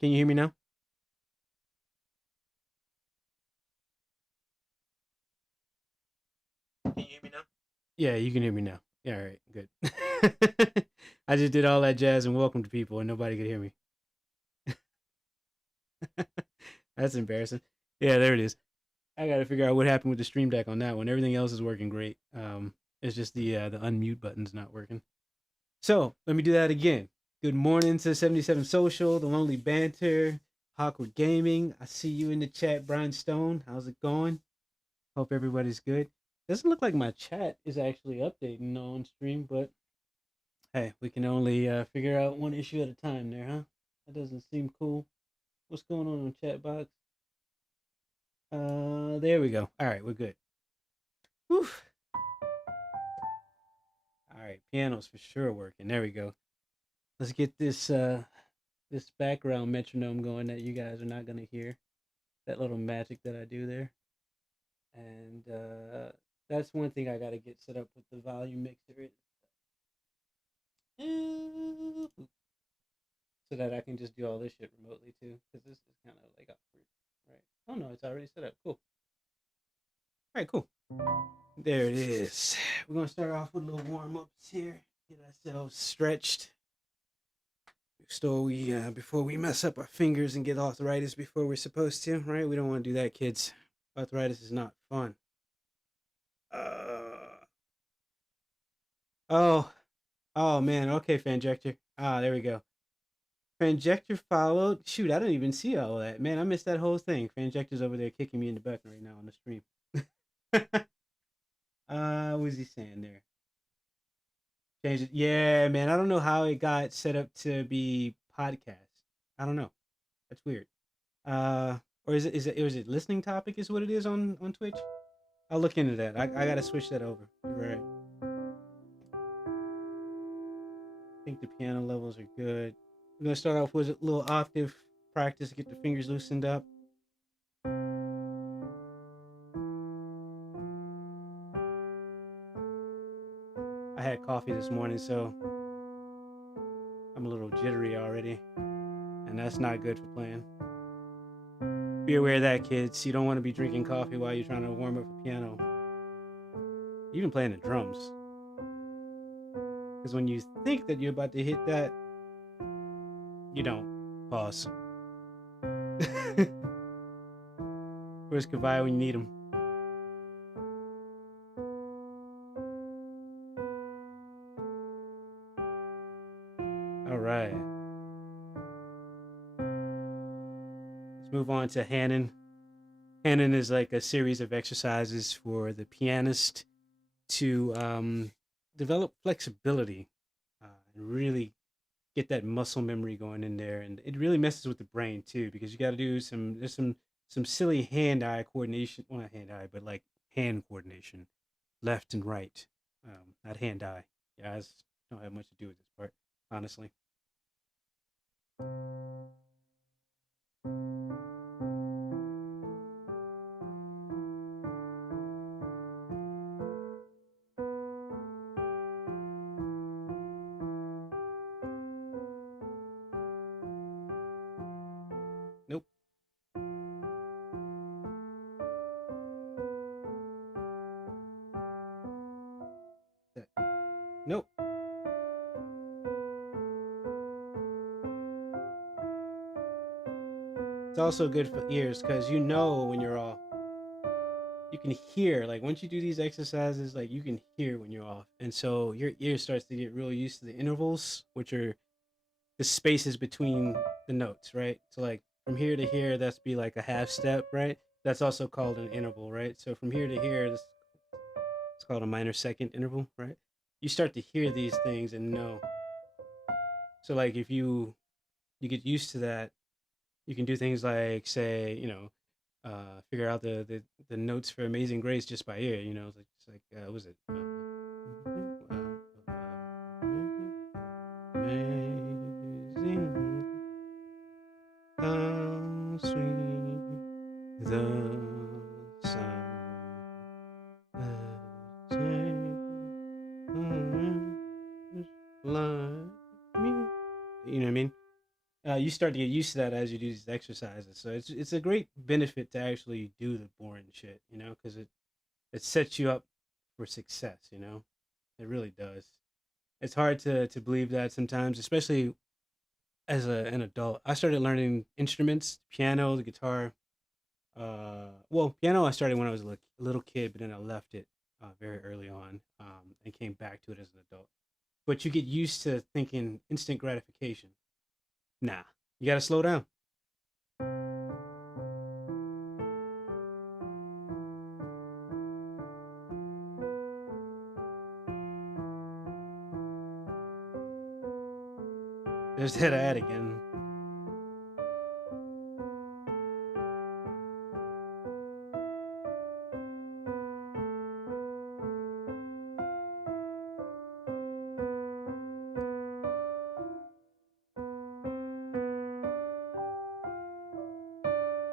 Can you hear me now? Can you hear me now? Yeah, you can hear me now. Yeah, all right, good. I just did all that jazz and welcome to people, and nobody could hear me. That's embarrassing. Yeah, there it is. I got to figure out what happened with the stream deck on that one. Everything else is working great. It's just the unmute button's not working. So let me do that again. Good morning to 77 Social, the Lonely Banter, Awkward Gaming. I see you in the chat, Brian Stone. How's it going? Hope everybody's good. Doesn't look like my chat is actually updating on stream, but hey, we can only figure out one issue at a time there, huh? That doesn't seem cool. What's going on in the chat box? There we go. All right, we're good. Whew. All right, piano's for sure working. There we go. Let's get this background metronome going that you guys are not gonna hear. That little magic that I do there. And that's one thing I gotta get set up with the volume mixer so that I can just do all this shit remotely too. Because this is kind of like awkward, right? Oh no, it's already set up. Cool. All right, cool. There it is. We're gonna start off with a little warm ups here. Get ourselves stretched. So we before we mess up our fingers and get arthritis before we're supposed to, right? We don't want to do that, kids. Arthritis is not fun. Oh, oh man. Okay, Fanjector. Ah, there we go. Fanjector followed. Shoot, I didn't even see all of that. Man, I missed that whole thing. Fanjector's over there kicking me in the butt right now on the stream. What was he saying there? Change it. Yeah, man. I don't know how it got set up to be podcast. I don't know. That's weird. Uh, or is it listening topic is what it is on Twitch? I'll look into that. I gotta switch that over. You're right. I think the piano levels are good. We're gonna start off with a little octave practice to get the fingers loosened up. I had coffee this morning, so I'm a little jittery already, and that's not good for playing. Be aware of that, kids. You don't want to be drinking coffee while you're trying to warm up a piano, even playing the drums. Because when you think that you're about to hit that, you don't. Pause. Where's Kavai when you need him? All right. Let's move on to Hannon. Hannon is like a series of exercises for the pianist to develop flexibility and really get that muscle memory going in there. And it really messes with the brain too, because you got to do there's some silly hand-eye coordination. Well, not hand-eye, but like hand coordination, left and right, not hand-eye. Yeah, I don't have much to do with this part, honestly. Nope. Nope. It's also good for ears because you know when you're off. You can hear, like once you do these exercises, like you can hear when you're off, and so your ear starts to get real used to the intervals, which are the spaces between the notes, right? So like from here to here, that's be like a half step, right? That's also called an interval, right? So from here to here, this it's called a minor second interval, right? You start to hear these things and know. So like if you get used to that, you can do things like say, figure out the notes for Amazing Grace just by ear. What was it? Amazing, how sweet the sound that saved like me. You know what I mean? you start to get used to that as you do these exercises. So it's a great benefit to actually do the boring shit, because it sets you up for success. It really does. It's hard to believe that sometimes, especially as an adult. I started learning instruments, piano, the guitar. Well, piano I started when I was a little kid, but then I left it very early on, and came back to it as an adult. But you get used to thinking instant gratification. Nah, you got to slow down. There's that ad again.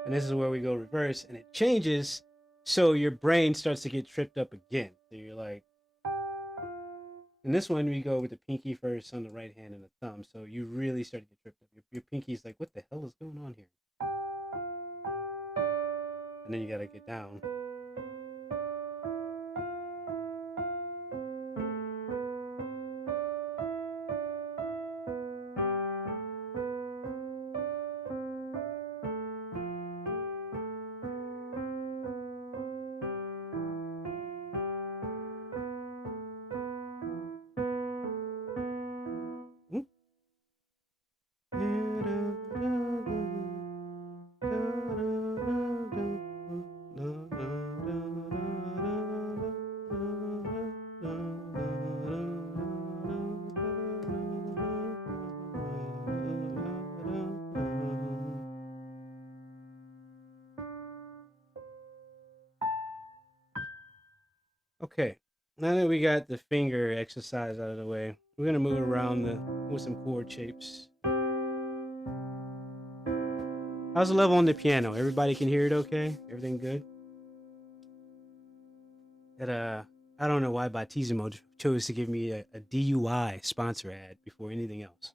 And this is where we go reverse, and it changes, so your brain starts to get tripped up again. So you're like, in this one we go with the pinky first on the right hand and the thumb, so you really start to get tripped up. Your pinky's like, what the hell is going on here? And then you gotta get down. Okay, now that we got the finger exercise out of the way, we're gonna move around with some chord shapes. How's the level on the piano? Everybody can hear it okay? Everything good? I don't know why Batisimo chose to give me a DUI sponsor ad before anything else.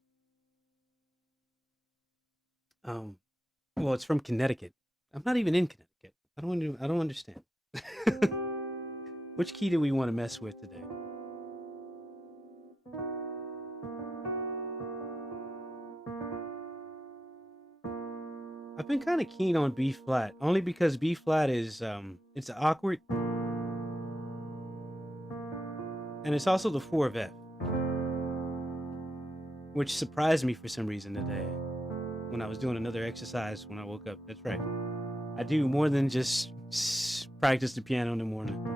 Well, it's from Connecticut. I'm not even in Connecticut. I don't understand. Which key do we want to mess with today? I've been kind of keen on B flat, only because B flat is it's awkward, and it's also the 4 of F, which surprised me for some reason today when I was doing another exercise when I woke up. That's right, I do more than just practice the piano in the morning.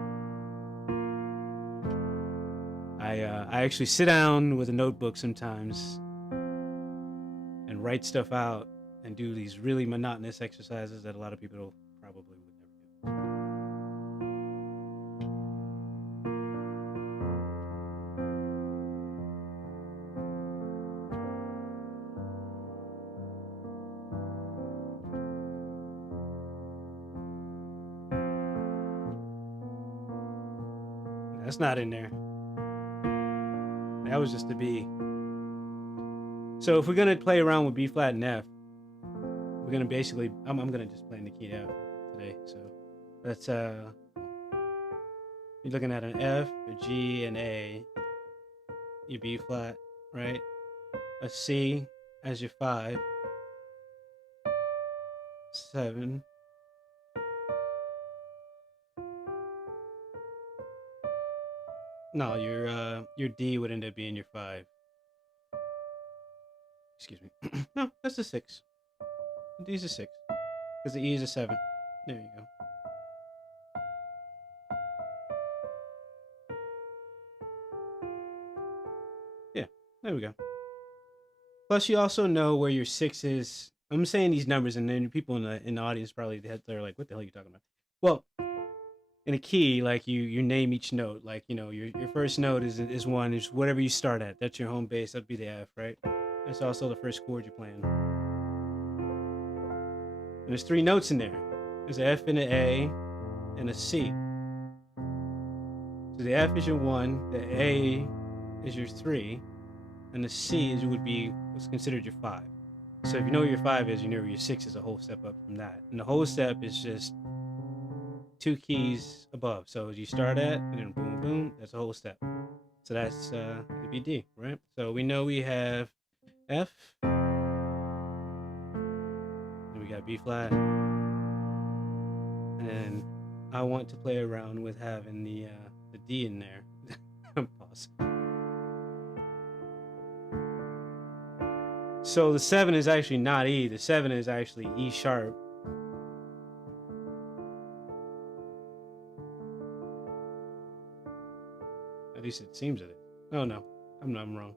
I actually sit down with a notebook sometimes and write stuff out and do these really monotonous exercises that a lot of people probably would never do. That's not in there. That was just a B. So if we're gonna play around with B flat and F, we're gonna basically I'm gonna just play in the key F today. So that's you're looking at an F, a G, an A, your B flat, right? A C as your 5, 7. No, your D would end up being your 5. Excuse me. No, that's a 6. The D's a 6 because the E is a 7. There you go. Yeah, there we go. Plus, you also know where your 6 is. I'm saying these numbers, and then people in the audience probably they're like, "What the hell are you talking about?" Well, in a key, like you name each note. Like your first note is 1. Is whatever you start at. That's your home base. That'd be the F, right? That's also the first chord you're playing. And there's 3 notes in there. There's an F and an A and a C. So the F is your 1, the A is your 3, and the C would be what's considered your 5. So if you know where your 5 is, you know where your 6 is a whole step up from that. And the whole step is just 2 keys above. So you start at, and then boom, boom, that's a whole step. So that's it'd be D, right? So we know we have F, and we got B flat, and then I want to play around with having the D in there. Pause. So the 7 is actually not E. The 7 is actually E sharp. At least it seems it is. Oh no, I'm wrong.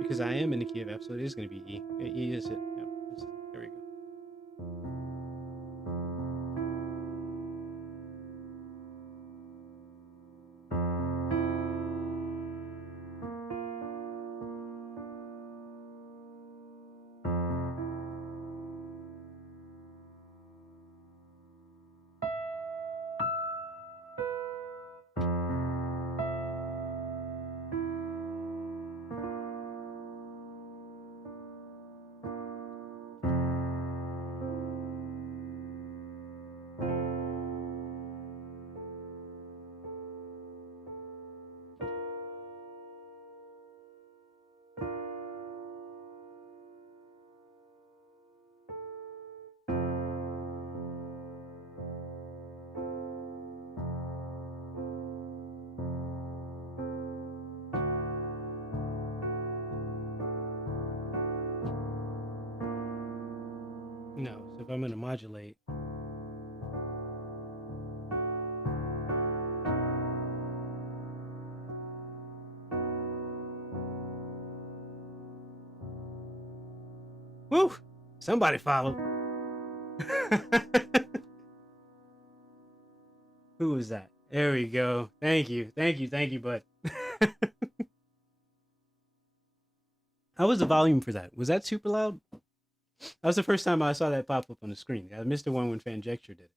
Because I am in the key of F, so it is going to be E. E is it. Yep. There we go. No, so if I'm going to modulate, woo! Somebody followed. Who was that? There we go. Thank you, bud. How was the volume for that? Was that super loud? That was the first time I saw that pop up on the screen. I missed the one when Fanjecture did it.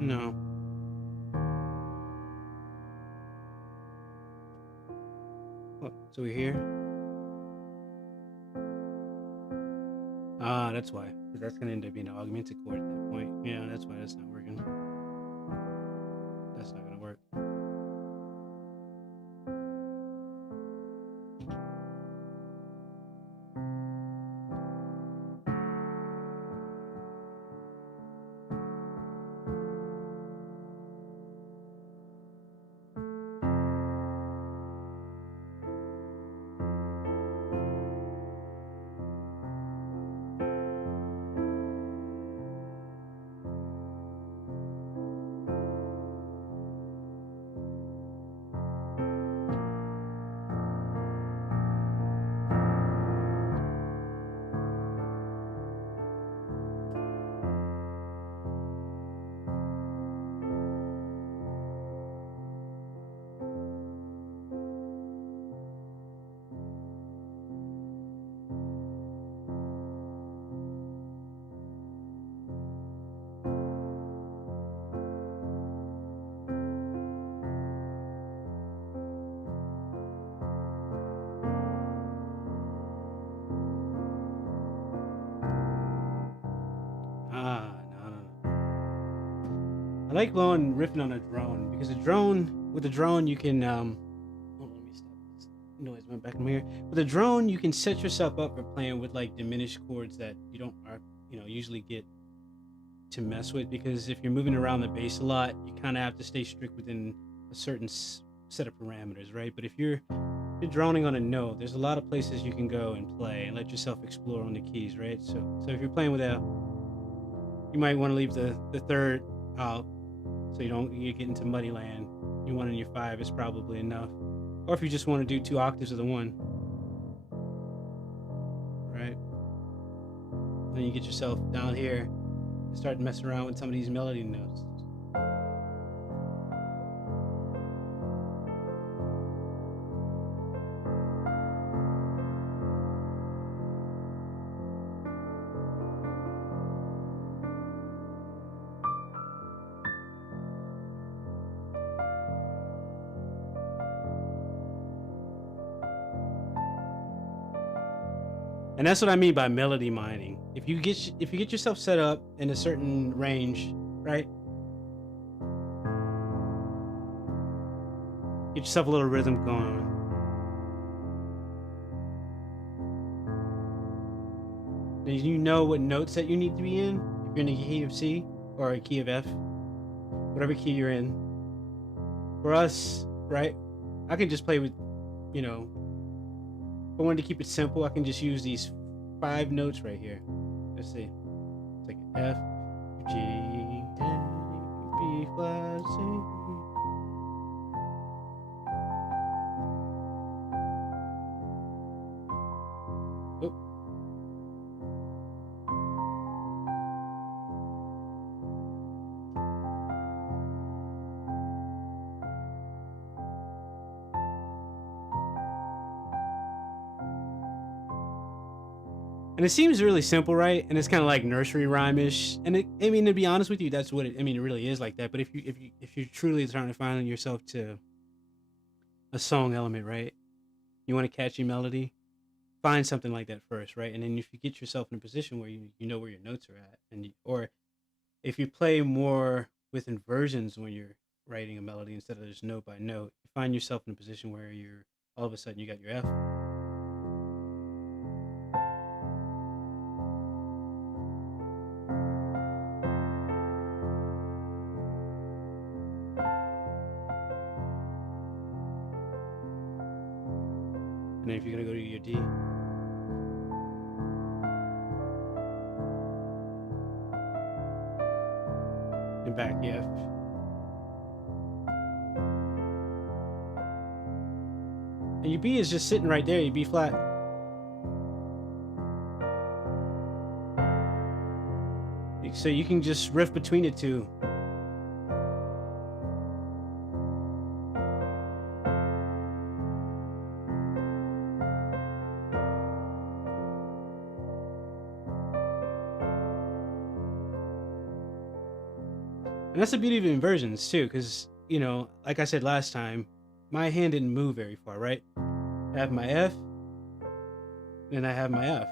No. Oh, so we're here. Ah, that's why. Because that's gonna end up being an augmented chord at that point. Yeah, that's why that's not working. That's not gonna work. I like blowing riffing on a drone because with a drone you can hold on, let me stop this noise went back in here. With a drone you can set yourself up for playing with like diminished chords that you don't are usually get to mess with, because if you're moving around the bass a lot, you kind of have to stay strict within a certain set of parameters, right? But if you're droning on a note, there's a lot of places you can go and play and let yourself explore on the keys, right? So if you're playing with a, you might want to leave the third out so you get into muddy land. You want in your five is probably enough. Or if you just want to do two octaves of the one, right? Then you get yourself down here and start messing around with some of these melody notes. And that's what I mean by melody mining. If you get yourself set up in a certain range, right? Get yourself a little rhythm going. And you know what notes that you need to be in. If you're in a key of C or a key of F, whatever key you're in. For us, right? I can just play with, if I wanted to keep it simple, I can just use these 5 notes right here. Let's see. It's like F, G, A, B flat, C. Oh. And it seems really simple, right? And it's kind of like nursery rhyme-ish. And to be honest with you, that's what it really is like that. But if you're truly trying to find yourself to a song element, right? You want a catchy melody, find something like that first, right? And then if you get yourself in a position where you know where your notes are at, or if you play more with inversions when you're writing a melody instead of just note by note, you find yourself in a position where you're all of a sudden you got your F. And then if you're gonna go to your D, and back your F. And your B is just sitting right there, your B flat. So you can just riff between the two. And that's the beauty of inversions too, because like I said last time, my hand didn't move very far, right? I have my F, then I have my F.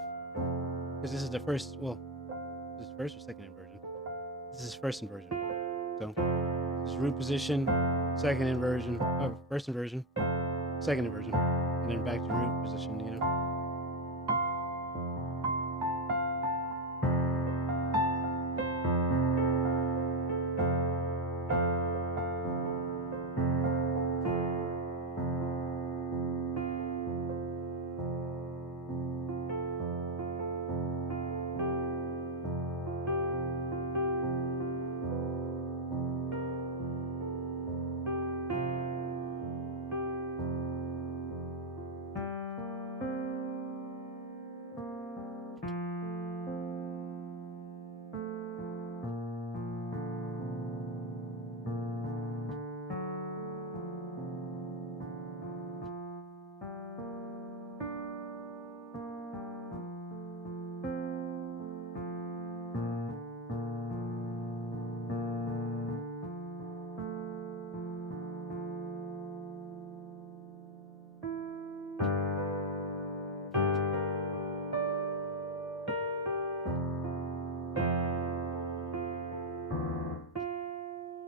Because this is the first, well, this is first or second inversion? This is first inversion. So this is root position, second inversion, first inversion, second inversion, and then back to root position,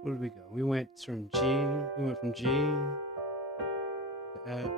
Where did we go? We went from G. We went from G to F.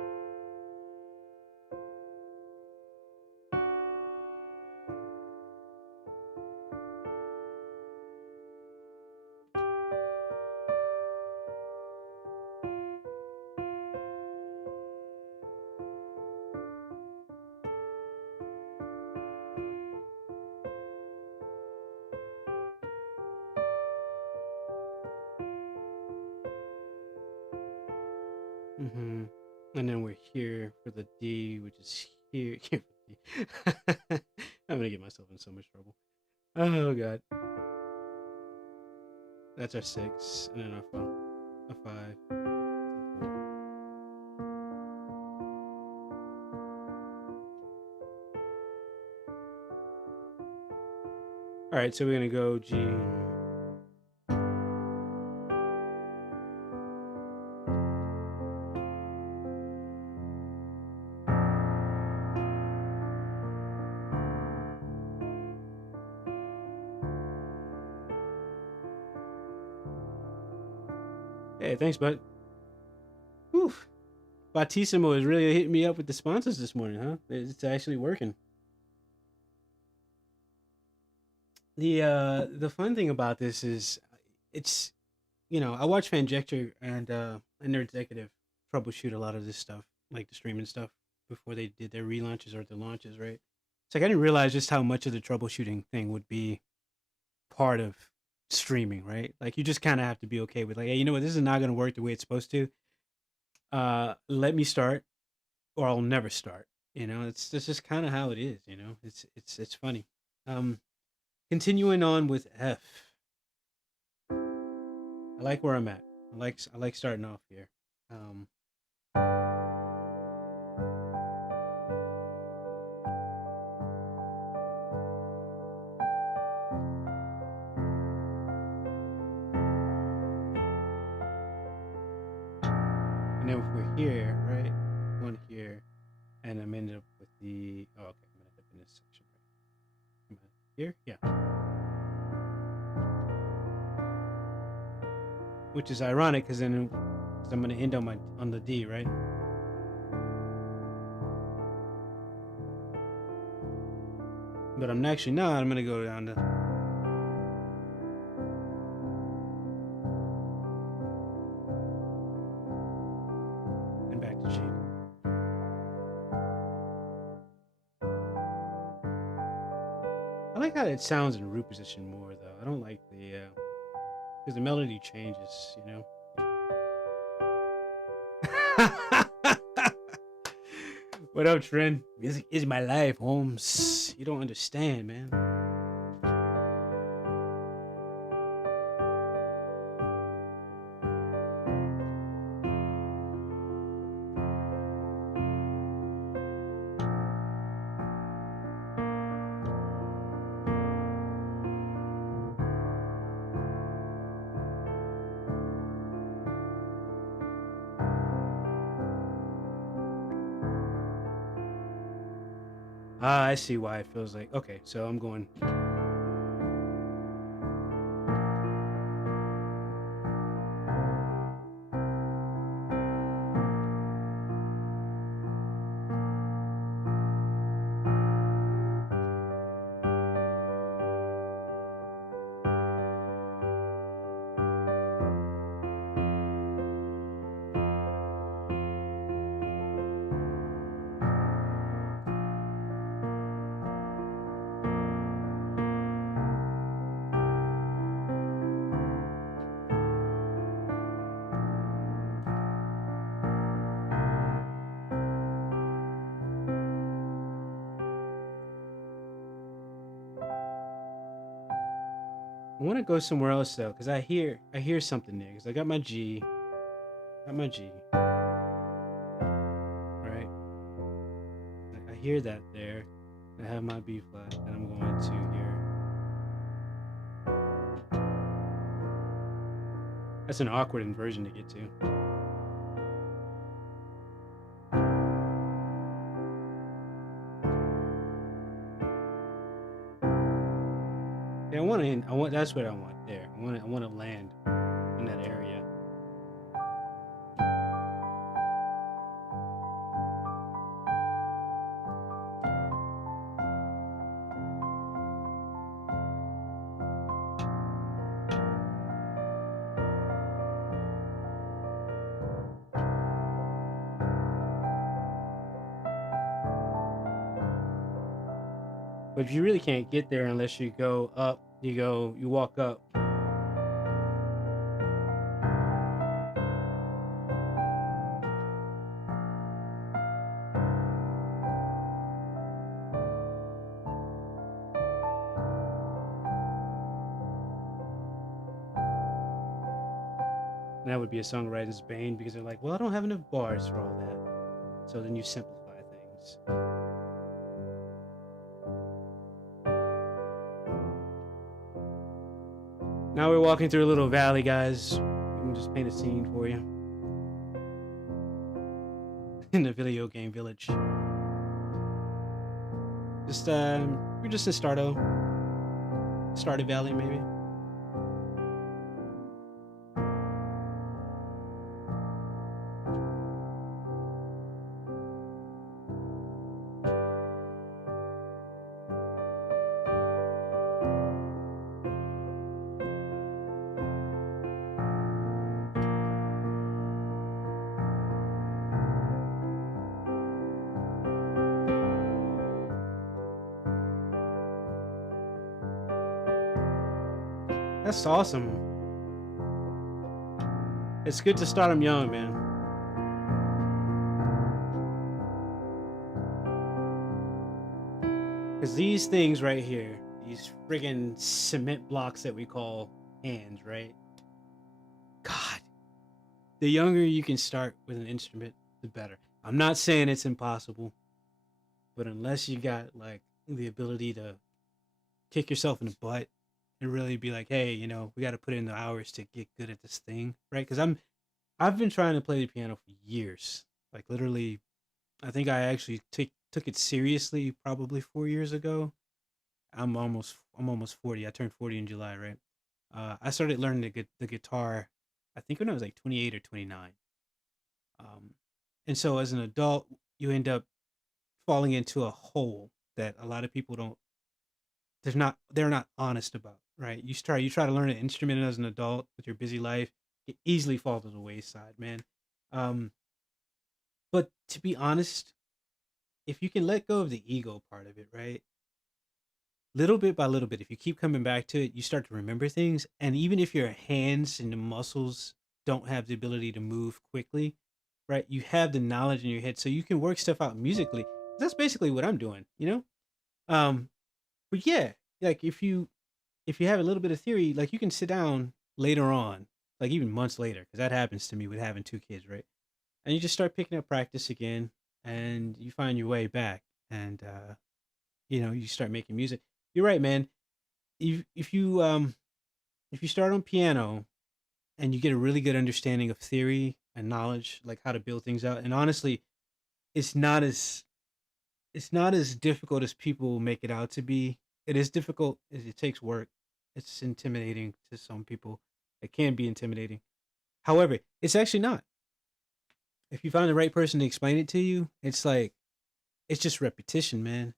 Mm-hmm. And then we're here for the D, which is here. I'm gonna get myself in so much trouble. Oh god. That's our 6, and then a 5, and 4. All right, so we're gonna go G. Hey, thanks, bud. Whew. Batissimo is really hitting me up with the sponsors this morning, huh? It's actually working. The fun thing about this is it's I watch Fanjector and their executive troubleshoot a lot of this stuff, like the streaming stuff, before they did their relaunches or their launches, right? It's like I didn't realize just how much of the troubleshooting thing would be part of streaming, right? Like you just kind of have to be okay with like, hey, you know what, this is not going to work the way it's supposed to. Let me start, or I'll never start. It's just kind of how it is. It's funny. Um, Continuing on with F. I like where I'm at. I like starting off here. Um, and then if we're here, right? If one here, and I'm ended up with the. Oh, okay. I'm gonna end up in this section, right? Am I here? Yeah. Which is ironic because then I'm gonna end on the D, right? But I'm actually not. I'm gonna go down to and back to G. I like how it sounds in root position more, though. I don't like the because the melody changes. What up, Trent? Music is my life, Holmes. You don't understand, man. Ah, I see why it feels like. Okay, so I'm going. I want to go somewhere else though, because I hear something there. Because I got my G, right? I hear that there. I have my B flat, and I'm going to here. That's an awkward inversion to get to. Yeah, I want to. That's what I want there. I want to land in that area. But you really can't get there unless you go up. You walk up. And that would be a songwriter's bane because they're like, well, I don't have enough bars for all that. So then you simplify things. Now we're walking through a little valley, guys. We can just paint a scene for you. In the video game village. Just we're just in Stardew Valley, maybe. That's awesome. It's good to start them young, man. Because these things right here, these friggin' cement blocks that we call hands, right? God, the younger you can start with an instrument, the better. I'm not saying it's impossible, but unless you got like the ability to kick yourself in the butt and really be like, hey, we got to put in the hours to get good at this thing, right? Because I've been trying to play the piano for years, like literally. I think I actually took it seriously probably 4 years ago. I'm almost 40. I turned 40 in July, right? I started learning the guitar, I think when I was like 28 or 29. Um, and so as an adult, you end up falling into a hole that a lot of people don't. They're not honest about, right? You try to learn an instrument as an adult with your busy life, it easily falls to the wayside, man. Um, but to be honest, if you can let go of the ego part of it, right? Little bit by little bit, if you keep coming back to it, you start to remember things. And even if your hands and the muscles don't have the ability to move quickly, right? You have the knowledge in your head, so you can work stuff out musically. That's basically what I'm doing. Um, but yeah, like if you have a little bit of theory, like you can sit down later on, like even months later, because that happens to me with having two kids, right? And you just start picking up practice again, and you find your way back, and you start making music. You're right, man. If you start on piano and you get a really good understanding of theory and knowledge, like how to build things out, and honestly, it's not as it's not as difficult as people make it out to be. It is difficult. It takes work. It's intimidating to some people. It can be intimidating. However, it's actually not. If you find the right person to explain it to you, it's just repetition, man.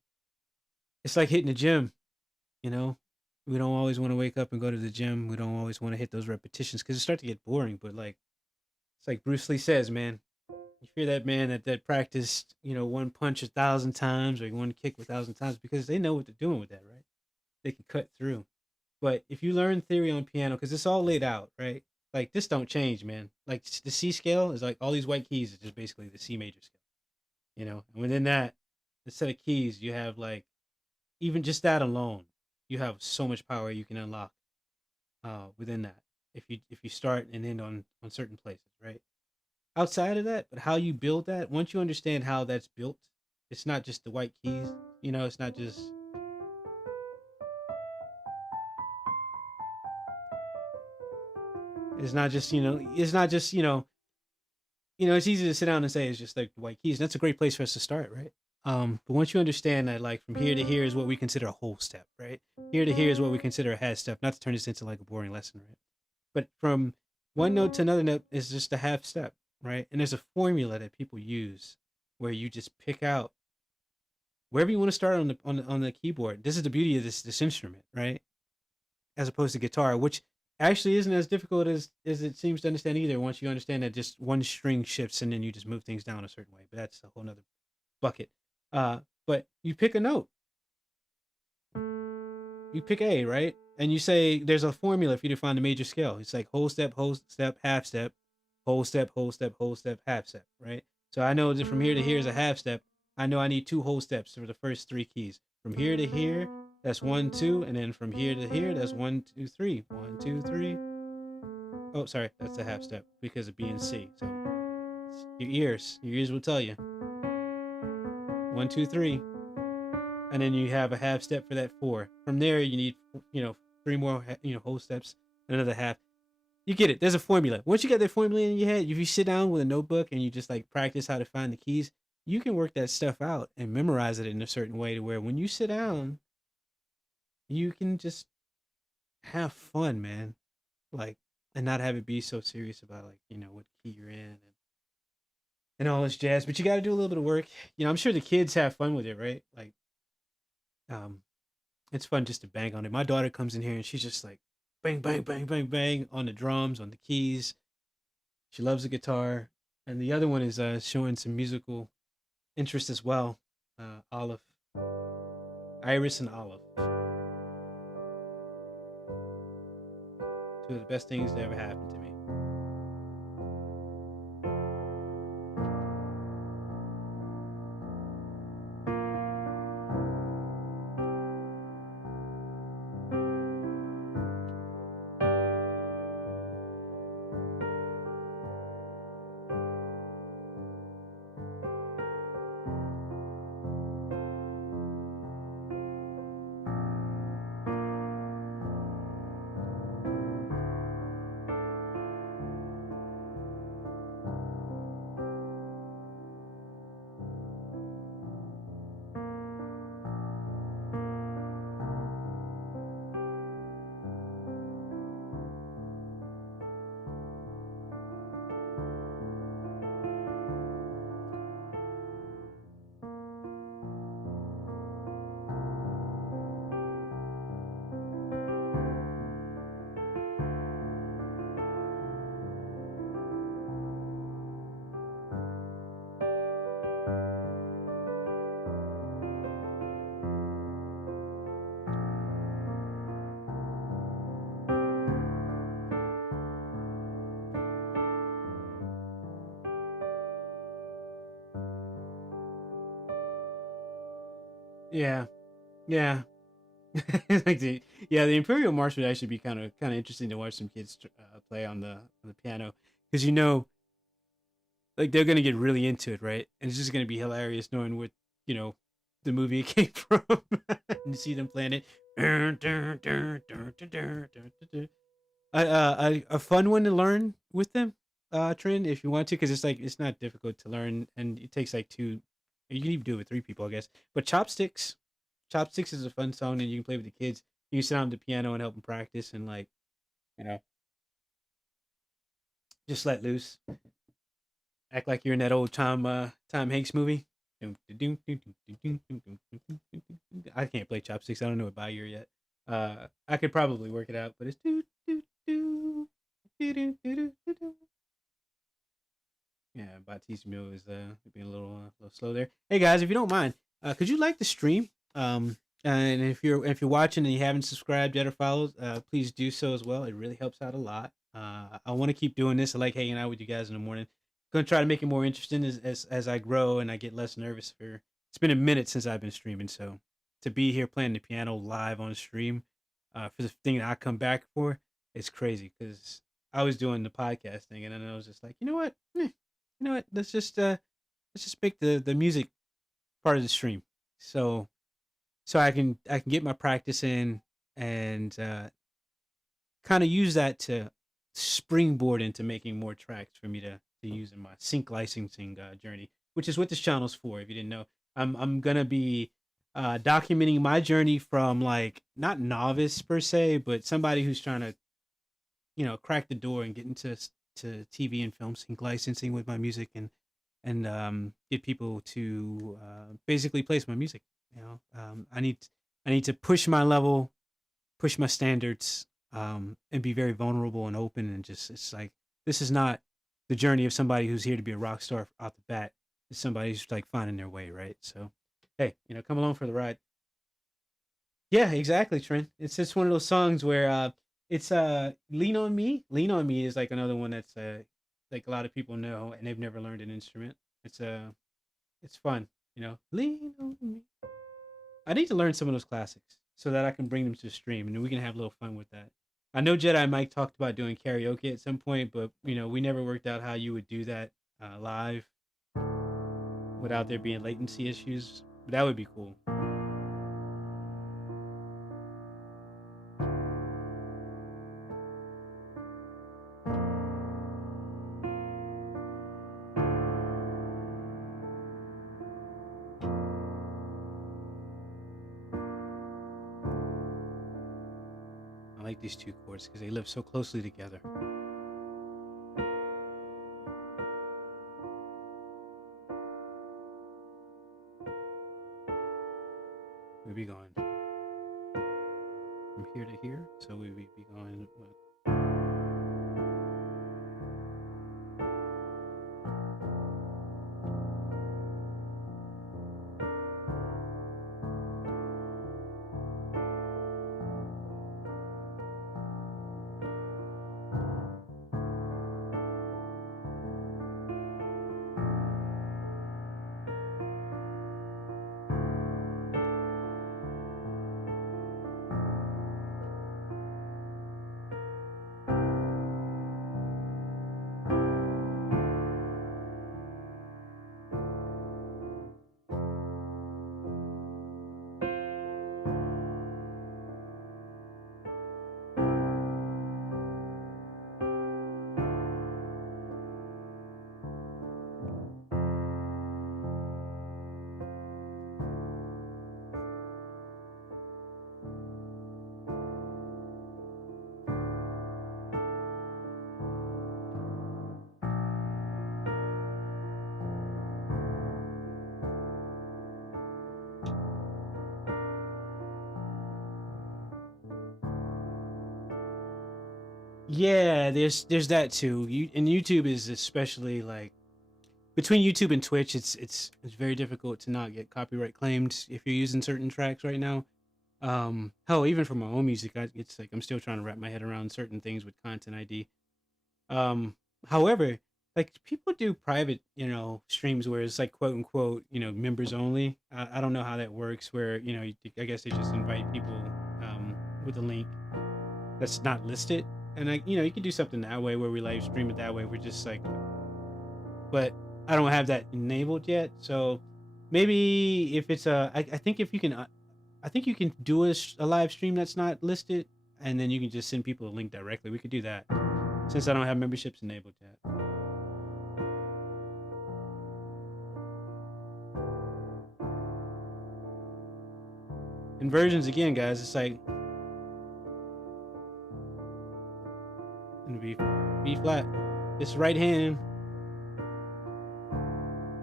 It's like hitting the gym, you know. We don't always want to wake up and go to the gym. We don't always want to hit those repetitions because it starts to get boring. But like it's like Bruce Lee says, man. You fear that man that practiced, one punch 1,000 times or one kick 1,000 times because they know what they're doing with that, right? They can cut through. But if you learn theory on piano, because it's all laid out, right? Like this don't change, man. Like the C scale is like all these white keys is just basically the C major scale. And within that, the set of keys you have like even just that alone, you have so much power you can unlock within that if you start and end on certain places, right? Outside of that, but how you build that, once you understand how that's built, it's not just the white keys, it's not just it's not just it's not just it's easy to sit down and say it's just like the white keys. That's a great place for us to start, right? But once you understand that, like from here to here is what we consider a whole step, right? Here to here is what we consider a half step. Not to turn this into like a boring lesson, right? But from One note to another note is just a half step, right? And there's a formula that people use where you just pick out wherever you want to start on the keyboard. This is the beauty of this instrument, right? As opposed to guitar, which actually isn't as difficult as it seems to understand either. Once you understand that just one string shifts and then you just move things down a certain way, but that's a whole nother bucket. But you pick a note, you pick A, right? And you say there's a formula for you to find the major scale. It's like whole step, half step, whole step, whole step, whole step, half step, right? So I know that from here to here is a half step. I know I need two whole steps for the first three keys. From here to here, that's 1, 2, and then from here to here, that's 1, 2, 3. 1, 2, 3. Oh, sorry, that's the half step because of B and C. So your ears will tell you 1, 2, 3, and then you have a half step for that 4. From there, you need 3 more whole steps, another half. You get it. There's a formula. Once you get that formula in your head, if you sit down with a notebook and you just like practice how to find the keys, you can work that stuff out and memorize it in a certain way to where when you sit down, you can just have fun, man. Like, and not have it be so serious about like what key you're in and all this jazz. But you got to do a little bit of work. I'm sure the kids have fun with it, right? Like, um, it's fun just to bang on it. My daughter comes in here and she's just like bang, bang, bang, bang, bang on the drums, on the keys. She loves the guitar. And the other one is showing some musical interest as well. Olive, Iris, and Olive. Two of the best things that ever happened to me. Yeah, yeah. Like the Imperial March would actually be kind of interesting to watch some kids play on the piano because like they're gonna get really into it, right? And it's just gonna be hilarious knowing what you know the movie it came from and see them playing it. A fun one to learn with them, Trent, if you want to, because it's like it's not difficult to learn, and it takes like two. You can even do it with three people, I guess. But chopsticks is a fun song, and you can play with the kids. You can sit down at the piano and help them practice, and like you know, just let loose, act like you're in that old Tom Hanks movie. I can't play chopsticks. I don't know it by ear yet. I could probably work it out, but it's yeah, Baptiste Mille is being a little slow there. Hey guys, if you don't mind, could you like the stream? And if you're watching and you haven't subscribed yet or followed, please do so as well. It really helps out a lot. I want to keep doing this. I like hanging out with you guys in the morning. Gonna try to make it more interesting as I grow and I get less nervous. It's been a minute since I've been streaming, so to be here playing the piano live on stream, for the thing that I come back for, it's crazy because I was doing the podcast thing and then I was just like, you know what? You know what? Let's just make the music part of the stream. So I can get my practice in and kind of use that to springboard into making more tracks for me to use in my sync licensing journey, which is what this channel's for. If you didn't know, I'm gonna be documenting my journey from like not novice per se, but somebody who's trying to crack the door and get into to TV and film sync licensing with my music, and get people to basically place my music. I need to push my level, push my standards, and be very vulnerable and open, and just it's like this is not the journey of somebody who's here to be a rock star off the bat. It's somebody who's like finding their way, right? So, hey, come along for the ride. Yeah, exactly, Trent. It's just one of those songs where it's "Lean on Me." "Lean on Me" is like another one that's like a lot of people know and they've never learned an instrument. It's fun, Lean on me. I need to learn some of those classics so that I can bring them to the stream and we can have a little fun with that. I know Jedi Mike talked about doing karaoke at some point, but we never worked out how you would do that live without there being latency issues. But that would be cool. I like these two chords because they live so closely together. We'd be going from here to here, so we'd be going. Yeah, there's that too. And YouTube is especially like between YouTube and Twitch, it's very difficult to not get copyright claimed if you're using certain tracks right now. Hell, even for my own music, it's like I'm still trying to wrap my head around certain things with content ID. Um, However, like people do private, streams where it's like quote unquote, members only. I don't know how that works. Where I guess they just invite people with a link that's not listed, and you can do something that way where we live stream it that way. We're just like, but I don't have that enabled yet. So maybe if it's I think if you can, I think you can do a live stream that's not listed, and then you can just send people a link directly. We could do that since I don't have memberships enabled yet. Inversions again, guys. It's like gonna be B flat. This right hand.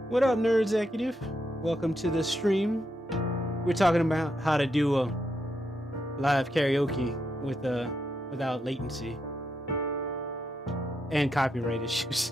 What up, nerd executive? Welcome to the stream. We're talking about how to do a live karaoke with without latency and copyright issues.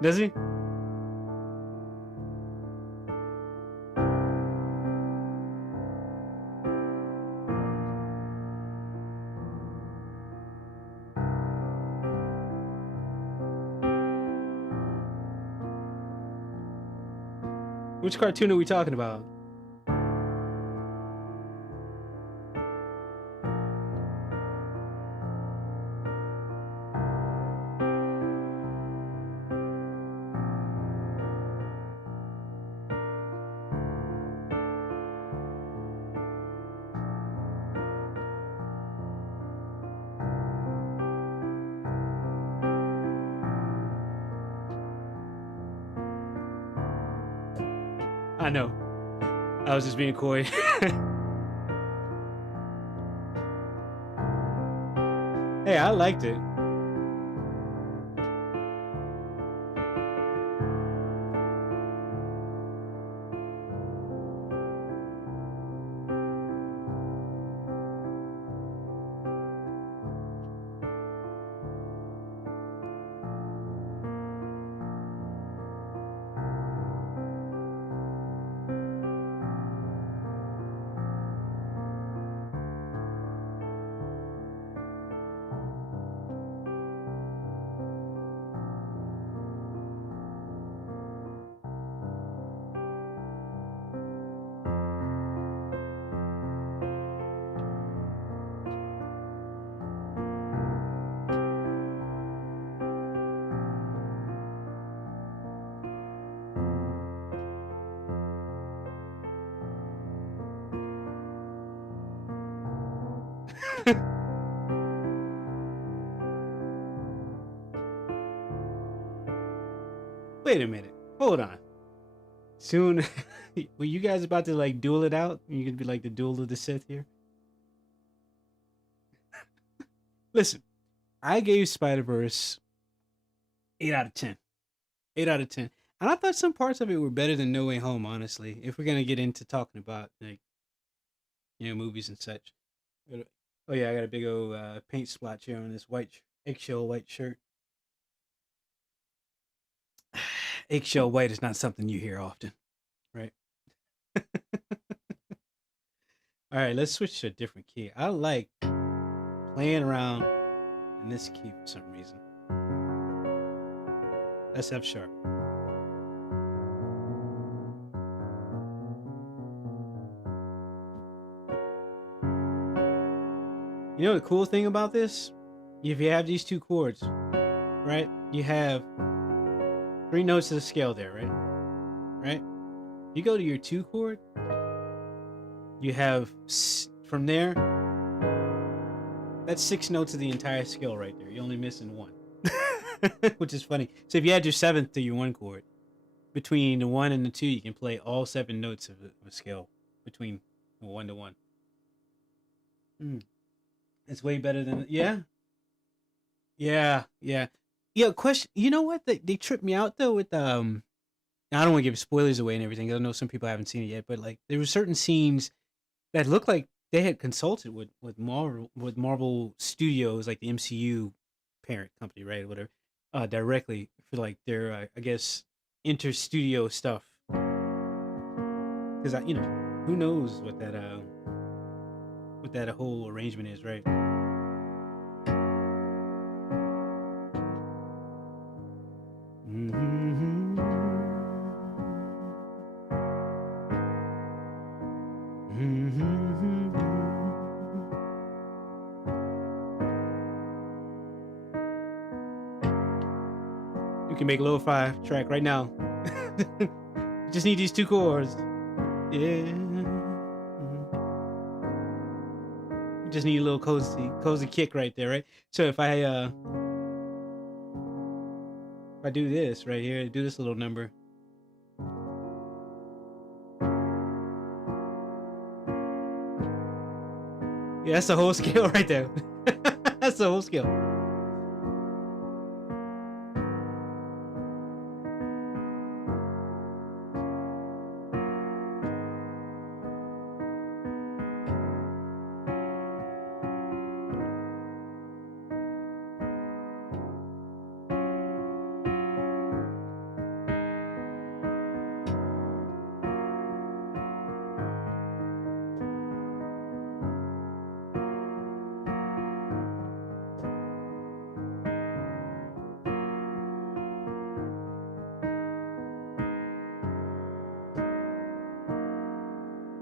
Does he? Which cartoon are we talking about? I know. I was just being coy. Hey, I liked it. Wait a minute. Hold on. Soon, were you guys about to like duel it out? You could be like the duel of the Sith here. Listen, I gave Spider Verse 8 out of 10. 8 out of 10, and I thought some parts of it were better than No Way Home. Honestly, if we're gonna get into talking about like movies and such. Oh yeah, I got a big old paint splotch here on this eggshell white shirt. Eggshell white is not something you hear often, right? All right, let's switch to a different key. I like playing around in this key for some reason. That's F sharp. You know the cool thing about this? If you have these two chords, right? You have 3 notes of the scale there, right? Right? You go to your 2 chord, you have from there, that's 6 notes of the entire scale right there. You're only missing one, which is funny. So if you add your 7th to your 1 chord, between the 1 and the 2, you can play all 7 notes of a scale between 1 to 1. It's way better than yeah. Question. You know what? They tripped me out though with I don't want to give spoilers away and everything. I know some people haven't seen it yet, but like there were certain scenes that looked like they had consulted with Marvel Studios, like the MCU parent company, right, or whatever, directly for like their I guess inter-studio stuff. Because who knows what that whole arrangement is, right? Mm-hmm. Mm-hmm. You can make a lo-fi track right now. You just need these 2 chords. Yeah. You just need a little cozy kick right there, right? So if I do this right here, do this little number. Yeah, that's the whole scale right there. That's the whole scale.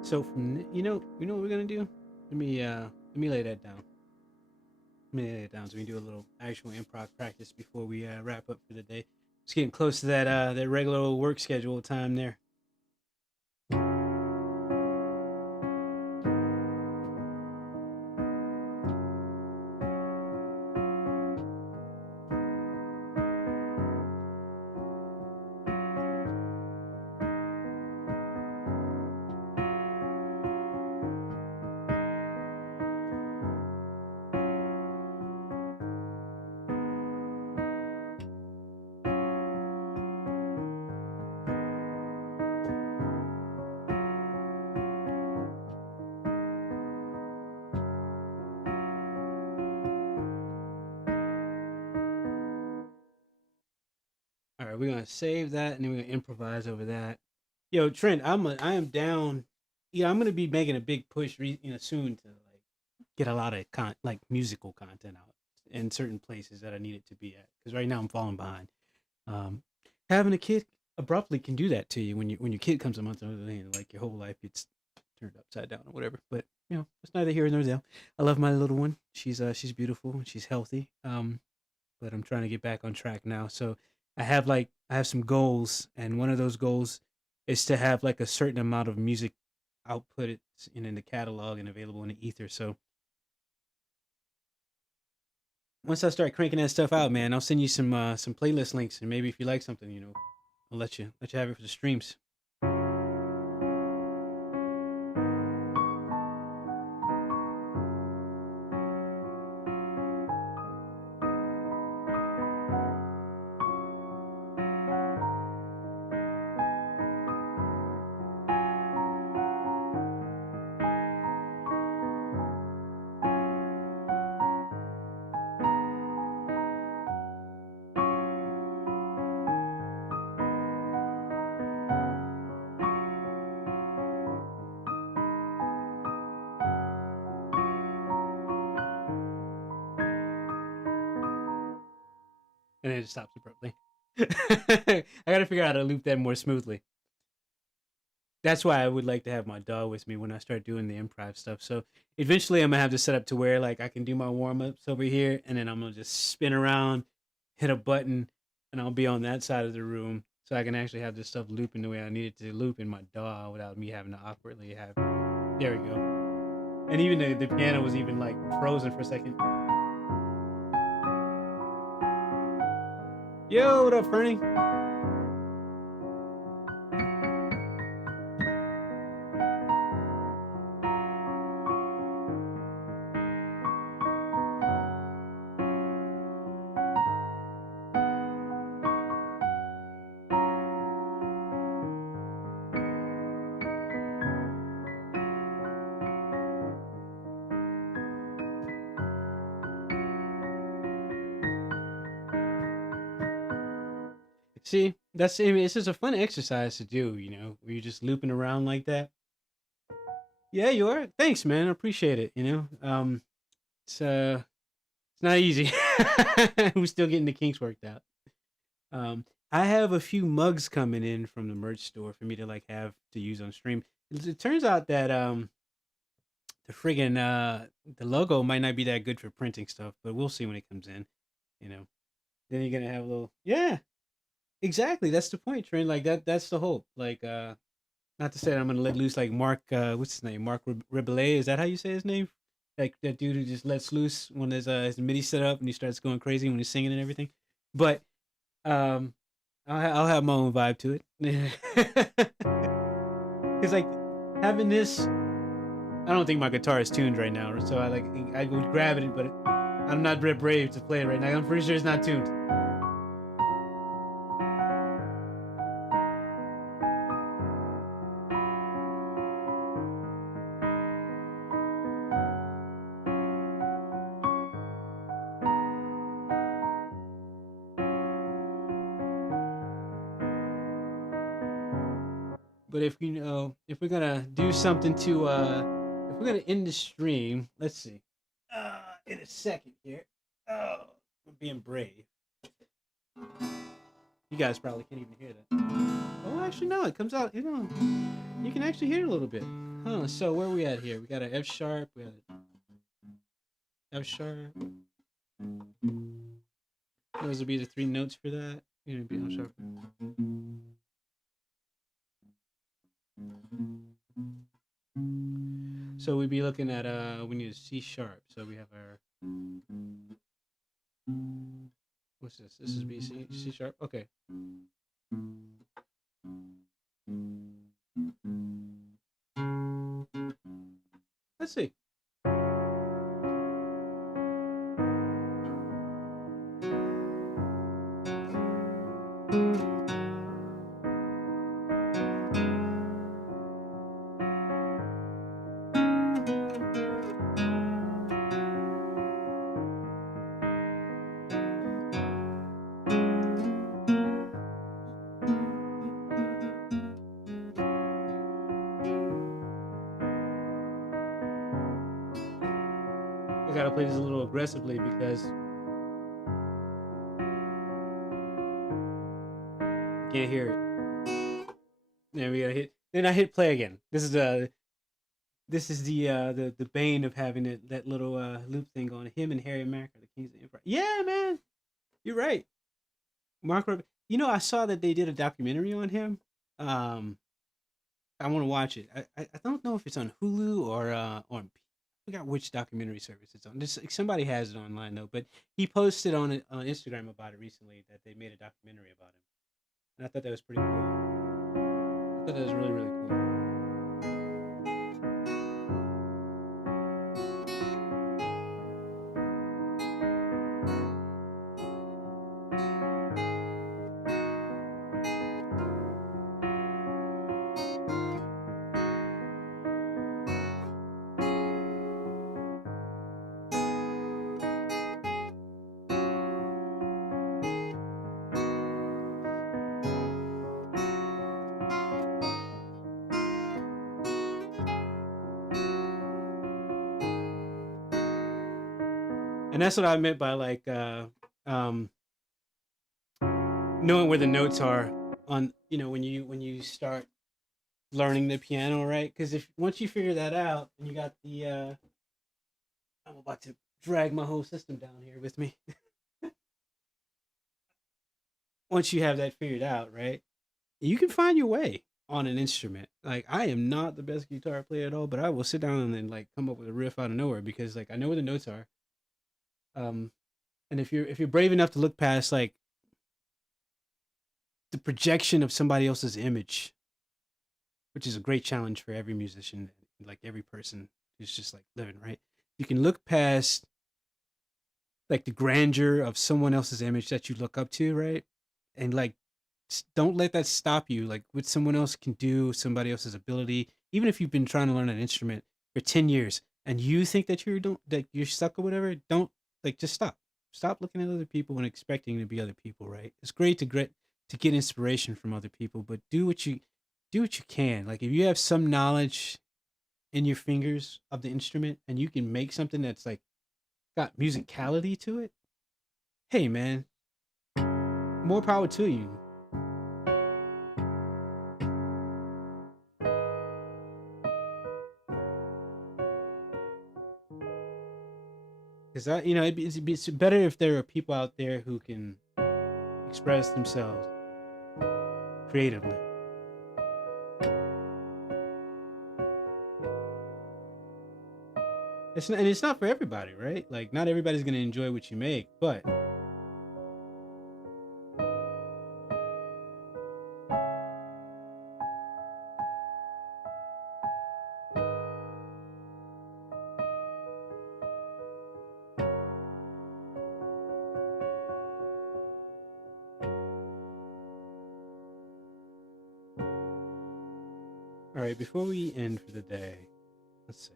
So from what we're gonna do? Let me lay that down. Let me lay that down so we can do a little actual improv practice before we wrap up for the day. It's getting close to that regular old work schedule time there. right, we're gonna save that and then we're gonna improvise over that. Yo, Trent, I am down. Yeah, I'm gonna be making a big push, soon to like get a lot of like musical content out in certain places that I need it to be at. Because right now I'm falling behind. Um, Having a kid abruptly can do that to you when your kid comes a month older than you, like your whole life gets turned upside down or whatever. But it's neither here nor there. I love my little one. She's beautiful and she's healthy. But I'm trying to get back on track now. So I have some goals, and one of those goals is to have like a certain amount of music output in the catalog and available in the ether. So once I start cranking that stuff out, man, I'll send you some playlist links, and maybe if you like something, I'll let you have it for the streams. And then it stops abruptly. I gotta figure out how to loop that more smoothly. That's why I would like to have my dog with me when I start doing the improv stuff. So eventually I'm gonna have to set up to where like I can do my warm ups over here, and then I'm gonna just spin around, hit a button, and I'll be on that side of the room, so I can actually have this stuff looping the way I need it to loop in my DAW without me having to awkwardly have. There we go. And even the piano was even like frozen for a second. Yo, what up, Fernie? See, I mean, it's just a fun exercise to do, where you're just looping around like that. Yeah, you are. Thanks, man. I appreciate it. It's not easy. We're still getting the kinks worked out. I have a few mugs coming in from the merch store for me to like have to use on stream. It turns out that the friggin' the logo might not be that good for printing stuff, but we'll see when it comes in. You know, then you're gonna have a little yeah. Exactly. That's the point, Trent. Like that's the hope. Like not to say that I'm gonna let loose like Mark what's his name? Mark Ribelay, is that how you say his name? Like that dude who just lets loose when there's his MIDI set up and he starts going crazy when he's singing and everything. But um I'll have my own vibe to it. Cuz like having this I don't think my guitar is tuned right now, so I would grab it, but I'm not very brave to play it right now. I'm pretty sure it's not tuned. But if we're gonna do something to if we're gonna end the stream, let's see. In a second here. Oh, we're being brave. You guys probably can't even hear that. Oh, actually no, it comes out. You can actually hear it a little bit. Huh? So where are we at here? We got an F sharp. We got an F sharp. Those would be the three notes for that. It'd be F sharp. So we'd be looking at we need a C sharp. So we have our what's this? This is B C sharp. Okay. Let's see. I gotta play this a little aggressively because you can't hear it. Then we gotta hit. Then I hit play again. This is the bane of having that little loop thing going. Him and Harry Mack are the kings of improv. Yeah, man, you're right. Mark, I saw that they did a documentary on him. Um, I want to watch it. I don't know if it's on Hulu or on. I forgot which documentary service it's on. Somebody has it online though, but he posted on Instagram about it recently that they made a documentary about him, and I thought that was pretty cool. I thought that was really really cool. And that's what I meant by like um, knowing where the notes are on when you start learning the piano, right? Because if once you figure that out and you got the I'm about to drag my whole system down here with me. Once you have that figured out, right, you can find your way on an instrument. Like I am not the best guitar player at all, but I will sit down and then like come up with a riff out of nowhere because like I know where the notes are. Um, and if you're brave enough to look past like the projection of somebody else's image, which is a great challenge for every musician, like every person who's just like living, right? You can look past like the grandeur of someone else's image that you look up to, right? And like don't let that stop you. Like what someone else can do, somebody else's ability, even if you've been trying to learn an instrument for 10 years and you think that you're stuck or whatever, don't like just stop. Stop looking at other people and expecting to be other people, right? It's great to get inspiration from other people, but do what you can. Like if you have some knowledge in your fingers of the instrument and you can make something that's like got musicality to it, hey man, more power to you. Because it's better if there are people out there who can express themselves creatively. And it's not for everybody, right? Like not everybody's gonna enjoy what you make, but all right. Before we end for the day, let's see.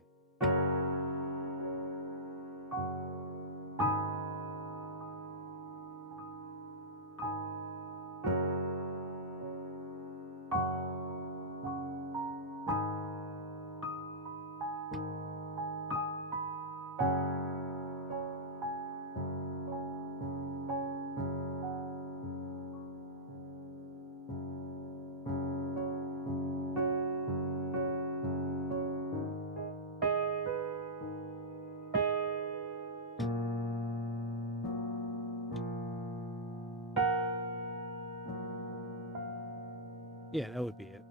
Yeah, that would be it.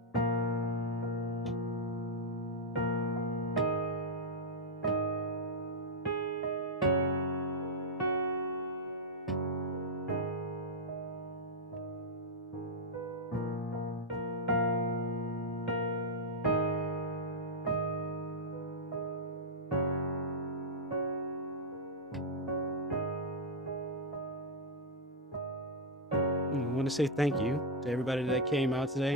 I want to say thank you to everybody that came out today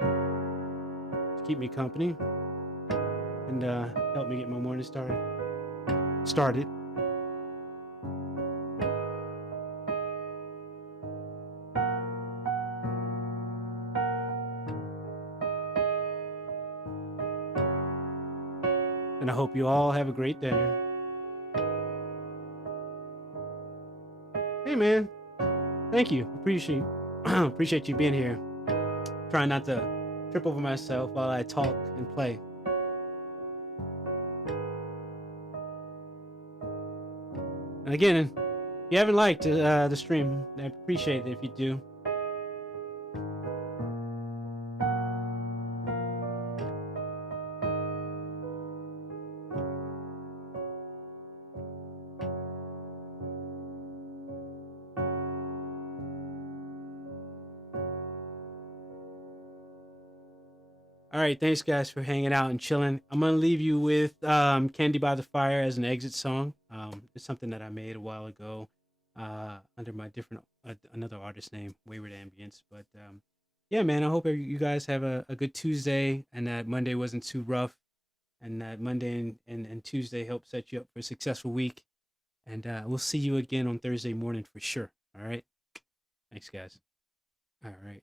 to keep me company and help me get my morning started. Started. and I hope you all have a great day. Hey, man. Thank you. Appreciate appreciate you being here. Trying not to trip over myself while I talk and play. And again, if you haven't liked the stream, I appreciate it if you do. All right, thanks guys for hanging out and chilling. I'm gonna leave you with "Candy by the Fire" as an exit song. It's something that I made a while ago under my different another artist name, Wayward Ambience. But yeah, man, I hope you guys have a good Tuesday and that Monday wasn't too rough, and that Monday and Tuesday help set you up for a successful week. And we'll see you again on Thursday morning for sure. All right, thanks guys. All right.